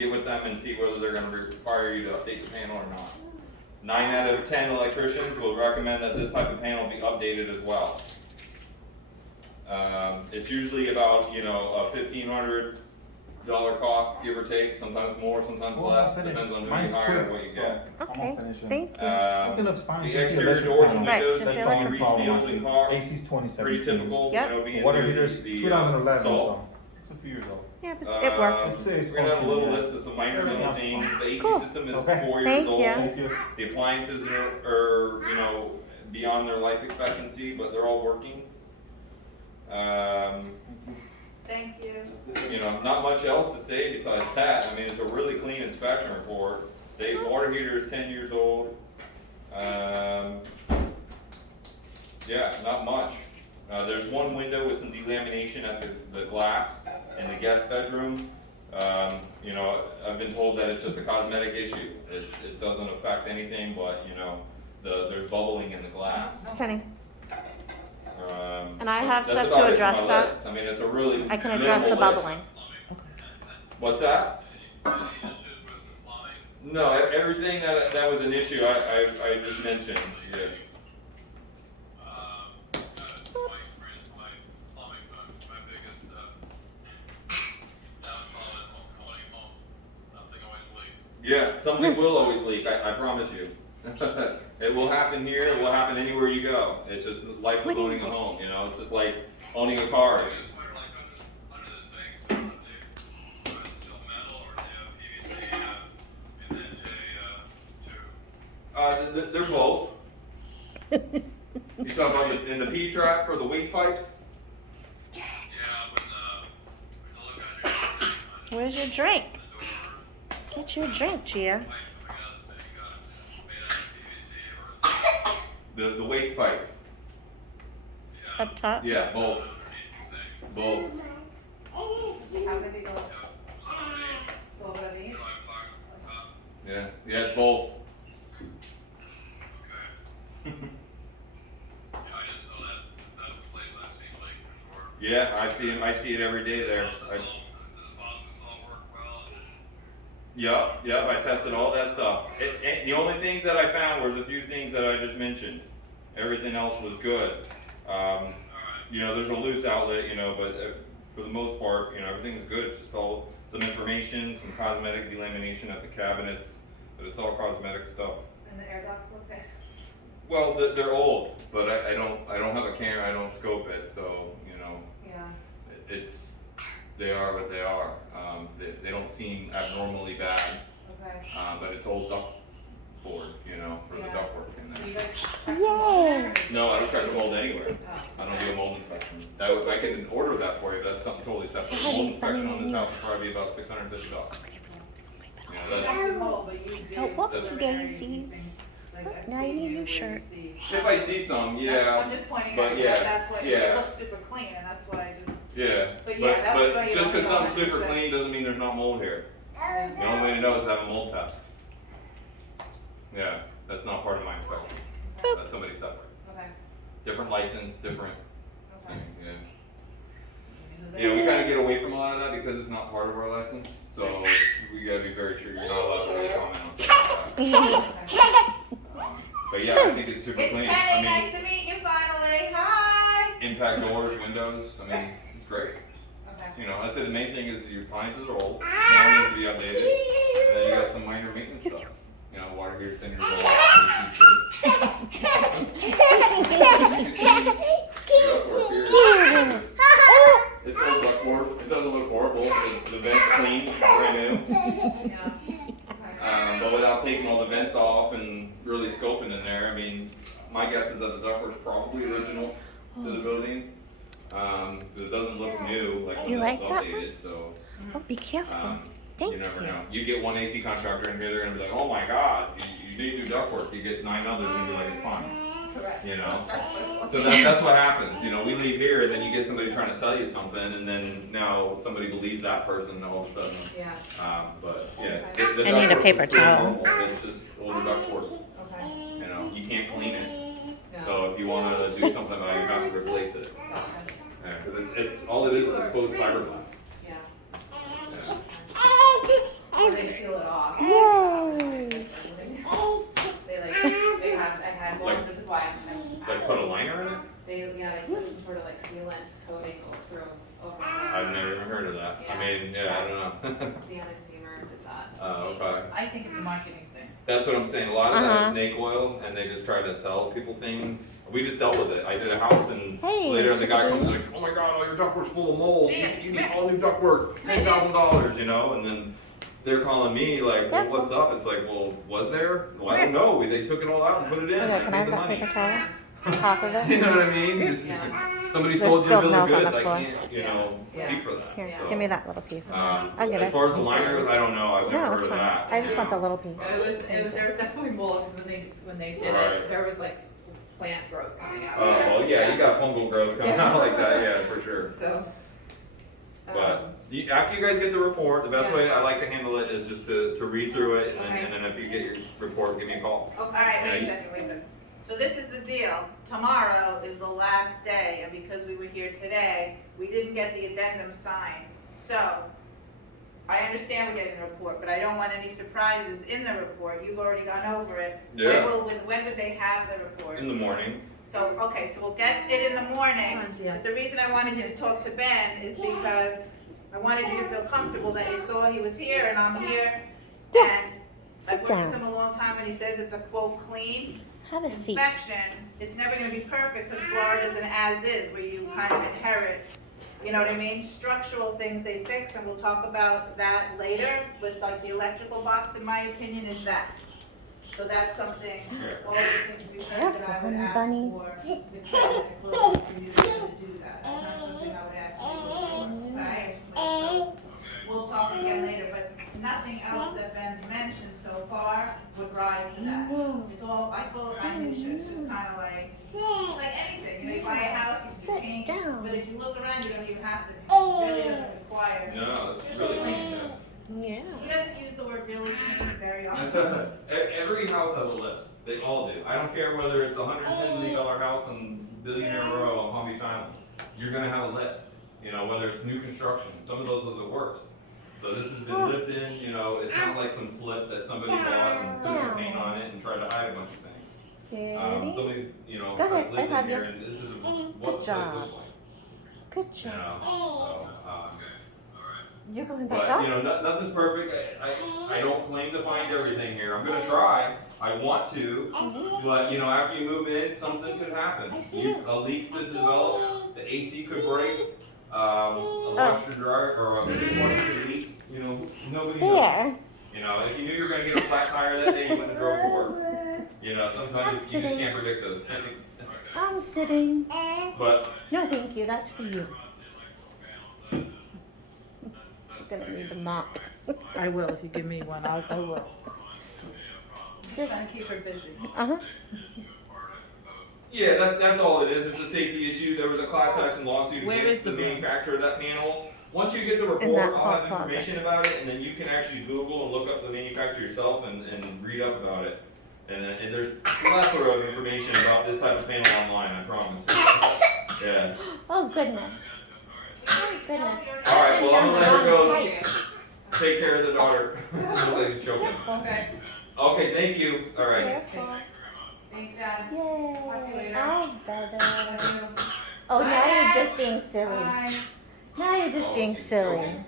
get with them and see whether they're gonna require you to update the panel or not. 9 out of 10 electricians will recommend that this type of panel be updated as well. It's usually about, you know, a $1,500 cost, give or take, sometimes more, sometimes less, depends on who you hire and what you get. Okay, thank you. It looks fine. The Just exterior electric doors and panel. windows Right, need just to the be electric resealed in car. AC's 2017. Pretty typical, Yep. you know, being Water near heaters, the 2011, salt. so it's a few years old. Yeah, but it works. It's We're gonna have a little functioning, list of some minor little Yeah. things. The AC Cool. system is Okay. 4 years Thank old. you. Thank you. The appliances are, you know, beyond their life expectancy, but they're all working. Thank you. You know, not much else to say besides that. I mean, it's a really clean inspection report. The water heater is 10 years old. Yeah, not much. There's one window with some delamination at the glass in the guest bedroom. You know, I've been told that it's just a cosmetic issue. It doesn't affect anything, but you know, there's bubbling in the glass. Penny, And I have stuff to address that. I mean, it's a really I can address the minimal list. bubbling. What's that? No, everything that was an issue, I just mentioned, yeah. Oops. Yeah, something will always leak, I promise you. It will happen here, it will happen anywhere you go. It's just life of What owning is a it? home, you know, it's just like owning a car. They're both. You talking about in the P trap for the waste pipes? Where's your drink? Get your drink, Gia. The waste pipe, Up top? yeah, both. Both. How did it go? So what are these? Yeah, yeah, both. Yeah, I see it every day there. Yep, I tested all that stuff. The only things that I found were the few things that I just mentioned. Everything else was good. You know, there's a loose outlet, you know, but for the most part, you know, everything is good. It's just all some information, some cosmetic delamination at the cabinets, but it's all cosmetic stuff. And the air ducts look good. Well, they're old, but I don't have a camera. I don't scope it, so you know. Yeah. They are what they are. They don't seem abnormally bad, Okay. but it's old duct board, you know, for the Yeah. ductwork in Do there. you guys check Whoa. them all there? No, I don't check the mold anywhere. Oh. I don't do a mold inspection. I can order that for you, but that's something totally separate. The mold inspection on this house will probably be about $650. You know, Check that's, the mold, but you do Oh, whoopsie preliminary daisies. thing, Oh, I've now you seen need a where new you shirt. see- if I see some, I'm yeah, just pointing but out yeah, that that's what, yeah. it looks super clean, and that's why I just, yeah. But yeah, that's why But you just don't because go something's in super and say- clean doesn't mean there's not mold here. The only way to know is to have a mold test. Yeah, that's not part of my inspection. That's somebody separate. okay, Different license, different okay. thing, yeah. Yeah, we kind of get away from a lot of that because it's not part of our license. So we gotta be very true. You're not allowed to really comment on stuff like that. But yeah, I think it's super It's clean. Penny, I nice mean, to meet you finally, hi! impact doors, windows. I mean, it's great. Okay. You know, I'd say the main thing is your appliances are old, panel needs to be updated, and then you got some minor maintenance stuff. You know, water heater, 10 years old. It's old ductwork. It doesn't look horrible. The vent's clean, brand new. Yeah, okay. But without taking all the vents off and really scoping in there, I mean, my guess is that the ductwork's probably original to the building. But it doesn't look new, like when You it's like that updated, so. Oh, be careful. You Thank never you. know. You get one AC contractor in here, they're gonna be like, oh my God, you need to do ductwork. You get 9 others and be like, it's fine, Correct. you know? That's what it was. So that's what happens, you know, we leave here, and then you get somebody trying to sell you something, and then now somebody believes that person all of a sudden. Yeah, But yeah. Okay. the I need a ductwork paper is pretty towel. normal. It's just older ductwork, okay. you know, you can't clean it. No. So if you wanna do something about it, you have to replace it. Okay. Yeah, 'cause it's, all it is exposed fiberglass. Yeah. Yeah. Or they seal it off. Yay! I had one, this is why Like put a liner in it? they put some sort of like sealant coating over I've never even heard of that. I mean, yeah, I don't know. Stanley Steamer did that. Oh, okay. I think it's a marketing thing. That's what I'm saying. A lot of that Uh-huh. is snake oil, and they just try to sell people things. We just dealt with it. I did a house, and Hey, later the guy comes chickadee. like, "Oh my God, all your ductwork's full of mold. You need Gee, all new ductwork. $10,000, you know." And then they're calling me like, "Well, what's up?" It's like, "Well, was there? Well, I don't know. They took it all out and put it in. Okay, I can I paid have the that money." paper towel on top of You it? know what I mean? Just- Yeah. Somebody There's sold you a spilled bill of milk on goods. the I floor. can't, you know, Yeah. speak for that. Here, So, give me that little piece. I'll get as it. far as the liner, I don't know. I've No, never heard that's of fine. that. I just want the little piece. There was definitely mold because when they did Right. it, there was like plant growth coming out. Oh, well, yeah, you got fungal growth coming out like that, yeah, for sure. So. But after you guys get the report, the best Yeah. way I like to handle it is just to read through it, and, Okay. and then if you get your report, give me a call. Oh, All right, wait Right. a second. So this is the deal. Tomorrow is the last day, and because we were here today, we didn't get the addendum signed. So, I understand we're getting the report, but I don't want any surprises in the report. You've already gone over it. Yeah. When would they have the report? In the morning. So, okay, so we'll get it in the morning. Yeah. But the reason I wanted you to talk to Ben is because I wanted you to feel comfortable that you saw he was here and I'm here. Yeah. And I've Sit worked with down. him a long time and he says it's a quote clean Have a seat. inspection. It's never gonna be perfect because Florida's an as-is where you kind of inherit, you know what I mean? Structural things they fix, and we'll talk about that later, with like the electrical box, in my opinion, is that. So that's something, all the things we said that I would Careful, ask bunnies. for the code for you to do that. That's not something I would ask you for, okay? So we'll talk again later, but nothing else that Ben's mentioned so far would rise to that. It's all, I call it minutia, it's just kind of like anything, you know, you buy a house, you Sit paint, down. but if you look around, you don't even have to, it really doesn't require. No, it's really clean. Yeah. He doesn't use the word really clean very often. Every house has a list. They all do. I don't care whether it's a $110 million house in Billionaire Row on Palm Beach Island. You're gonna have a list. You know, whether it's new construction. Some of those are the worst. So this has been lived in. You know, it's not like some flip that somebody bought and put some paint on it and tried to hide a bunch of things. Ready? Somebody's, you know, Go ahead, has lived I have in you. here, and this is what Good the place job. looks like. Good You job. know, so, You're going back but up? you know, nothing's perfect. I don't claim to find everything here. I'm gonna try. I want to, but you know, after you move in, something could happen. A leak could develop. The AC could break. A washer dryer or a dishwasher could leak. You know, nobody knows. There. You know, if you knew you were gonna get a flat tire that day, you wouldn't have drove to work. You know, sometimes you just can't predict those things. I'm sitting. But No, thank you. That's for you. I'm gonna need a mop. I will, if you give me one, I will. Just, Trying to keep her busy. uh-huh. yeah, that's all it is. It's a safety issue. There was a class action lawsuit Where against is the the bill? manufacturer of that panel. Once you get the In report, that I'll have hot information about it, and then you can actually Google and look up the manufacturer yourself and read up about it. And there's a plethora of information about this type of panel online, I promise. Yeah. Oh, goodness. Oh, goodness. All right, well, I'm gonna let her go. Right. Take care of the daughter. Looks like he's choking. Okay. Okay, thank you. All right. Careful. Thanks, Dad. Yay. Talk to you later. Oh, better. Love you. Oh, now you're just being silly. Bye. Now you're just Oh, being she's silly. joking.